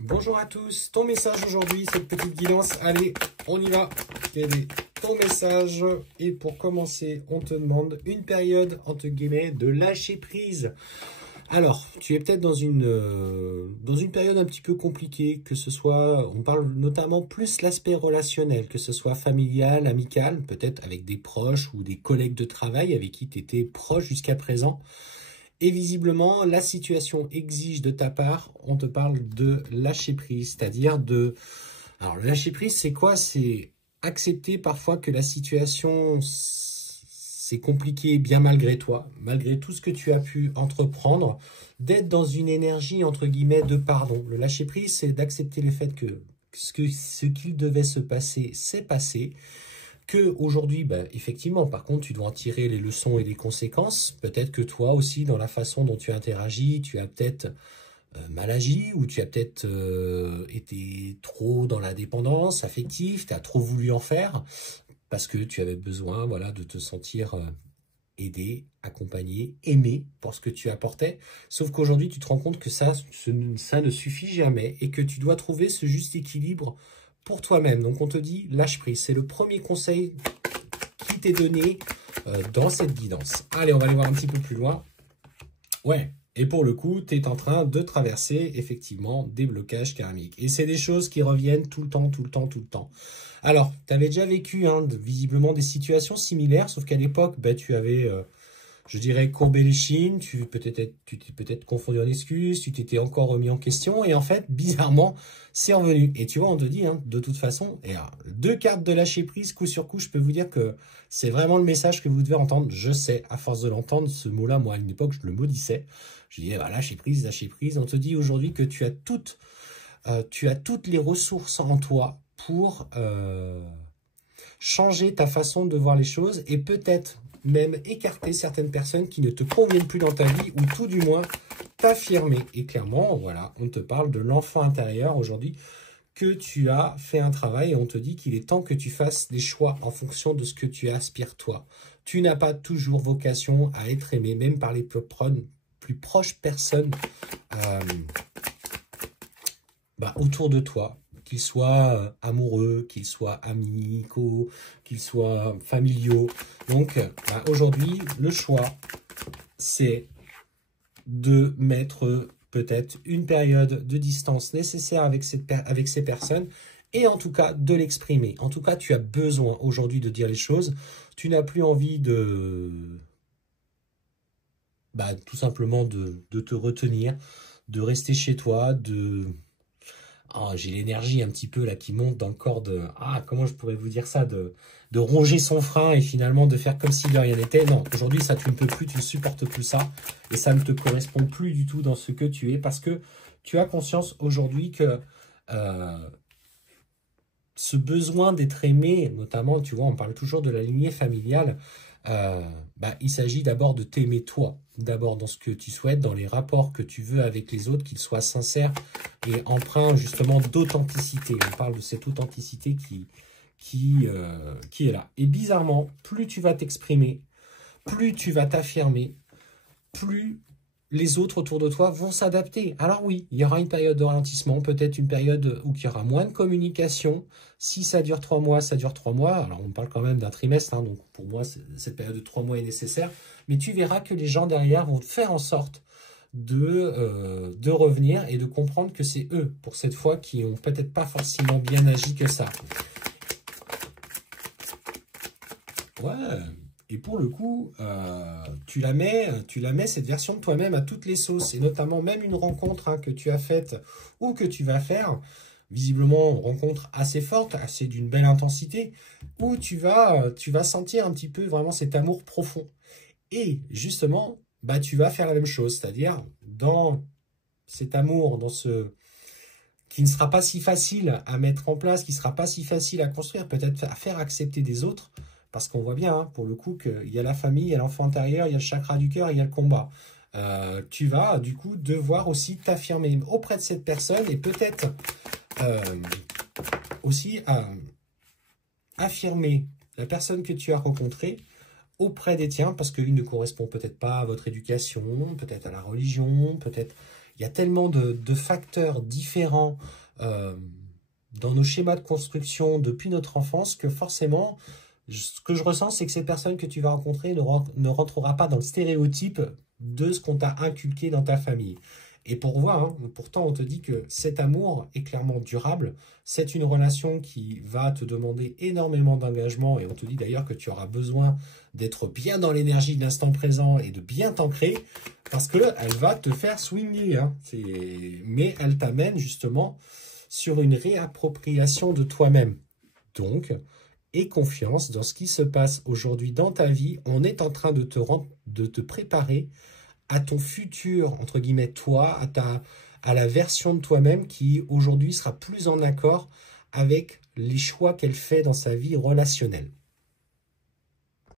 Bonjour à tous, ton message aujourd'hui, cette petite guidance, allez, on y va. Quel est ton message? Et pour commencer, on te demande une période, entre guillemets, de lâcher prise. Alors, tu es peut-être dans une période un petit peu compliquée, que ce soit, on parle notamment plus l'aspect relationnel, que ce soit familial, amical, peut-être avec des proches ou des collègues de travail avec qui tu étais proche jusqu'à présent. Et visiblement, la situation exige de ta part, on te parle de lâcher prise, c'est-à-dire de... Alors, le lâcher prise, c'est quoi? C'est accepter parfois que la situation, c'est compliqué bien malgré toi, malgré tout ce que tu as pu entreprendre, d'être dans une énergie, entre guillemets, de pardon. Le lâcher prise, c'est d'accepter le fait que ce qu'il devait se passer, s'est passé. Que aujourd'hui, ben, effectivement, par contre, tu dois en tirer les leçons et les conséquences. Peut-être que toi aussi, dans la façon dont tu interagis, tu as peut-être mal agi ou tu as peut-être été trop dans la dépendance affective, tu as trop voulu en faire parce que tu avais besoin, voilà, de te sentir aidé, accompagné, aimé pour ce que tu apportais. Sauf qu'aujourd'hui, tu te rends compte que ça ne suffit jamais et que tu dois trouver ce juste équilibre pour toi-même. Donc on te dit lâche prise. C'est le premier conseil qui t'est donné dans cette guidance. Allez, on va aller voir un petit peu plus loin. Ouais, et pour le coup, tu es en train de traverser effectivement des blocages karmiques. Et c'est des choses qui reviennent tout le temps, tout le temps, tout le temps. Alors, tu avais déjà vécu visiblement des situations similaires, sauf qu'à l'époque, bah, tu avais... je dirais courbé les chines, tu t'es peut-être confondu en excuses, tu t'étais encore remis en question, et en fait, bizarrement, c'est revenu. Et tu vois, on te dit, de toute façon, et alors, 2 cartes de lâcher prise, coup sur coup, je peux vous dire que c'est vraiment le message que vous devez entendre. Je sais, à force de l'entendre, ce mot-là, moi, à une époque, je le maudissais. Je disais, lâcher prise, lâcher prise. On te dit aujourd'hui que tu as toutes les ressources en toi pour changer ta façon de voir les choses, et peut-être même écarter certaines personnes qui ne te conviennent plus dans ta vie, ou tout du moins t'affirmer. Et clairement, voilà, on te parle de l'enfant intérieur aujourd'hui, que tu as fait un travail et on te dit qu'il est temps que tu fasses des choix en fonction de ce que tu aspires toi. Tu n'as pas toujours vocation à être aimé, même par les plus proches personnes autour de toi. Qu'ils soient amoureux, qu'ils soient amicaux, qu'ils soient familiaux. Donc, aujourd'hui, le choix, c'est de mettre peut-être une période de distance nécessaire avec ces personnes, et en tout cas, de l'exprimer. En tout cas, tu as besoin aujourd'hui de dire les choses. Tu n'as plus envie de... tout simplement de te retenir, de rester chez toi, de... j'ai l'énergie un petit peu là qui monte dans le corps de... comment je pourrais vous dire ça, de ronger son frein et finalement de faire comme si de rien n'était. Non, aujourd'hui, ça, tu ne peux plus, tu ne supportes plus ça. Et ça ne te correspond plus du tout dans ce que tu es, parce que tu as conscience aujourd'hui que ce besoin d'être aimé, notamment, tu vois, on parle toujours de la lignée familiale, il s'agit d'abord de t'aimer toi, d'abord dans ce que tu souhaites, dans les rapports que tu veux avec les autres, qu'ils soient sincères et empreints justement d'authenticité. On parle de cette authenticité qui est là. Et bizarrement, plus tu vas t'exprimer, plus tu vas t'affirmer, plus les autres autour de toi vont s'adapter. Alors oui, il y aura une période de ralentissement, peut-être une période où il y aura moins de communication. Si ça dure 3 mois, ça dure 3 mois. Alors on parle quand même d'un trimestre, donc pour moi, cette période de 3 mois est nécessaire. Mais tu verras que les gens derrière vont faire en sorte de revenir et de comprendre que c'est eux, pour cette fois, qui n'ont peut-être pas forcément bien agi que ça. Ouais. Et pour le coup, tu la mets cette version de toi-même à toutes les sauces, et notamment même une rencontre que tu as faite ou que tu vas faire, visiblement une rencontre assez forte, assez d'une belle intensité, où tu vas sentir un petit peu vraiment cet amour profond. Et justement, tu vas faire la même chose, c'est-à-dire dans cet amour, dans ce qui ne sera pas si facile à mettre en place, qui ne sera pas si facile à construire, peut-être à faire accepter des autres. Parce qu'on voit bien, pour le coup, qu'il y a la famille, il y a l'enfant intérieur, il y a le chakra du cœur, il y a le combat. Tu vas, du coup, devoir aussi t'affirmer auprès de cette personne, et peut-être aussi affirmer la personne que tu as rencontrée auprès des tiens, parce qu'il ne correspond peut-être pas à votre éducation, peut-être à la religion, peut-être... y a tellement de facteurs différents dans nos schémas de construction depuis notre enfance que forcément, ce que je ressens, c'est que ces personnes que tu vas rencontrer ne rentrera pas dans le stéréotype de ce qu'on t'a inculqué dans ta famille. Et pour voir, hein, pourtant on te dit que cet amour est clairement durable, c'est une relation qui va te demander énormément d'engagement et on te dit d'ailleurs que tu auras besoin d'être bien dans l'énergie de l'instant présent et de bien t'ancrer parce qu'elle va te faire swinger, hein. Mais elle t'amène justement sur une réappropriation de toi-même. Donc, aie confiance dans ce qui se passe aujourd'hui dans ta vie, on est en train de te préparer à ton futur, entre guillemets, toi, à la version de toi-même qui, aujourd'hui, sera plus en accord avec les choix qu'elle fait dans sa vie relationnelle.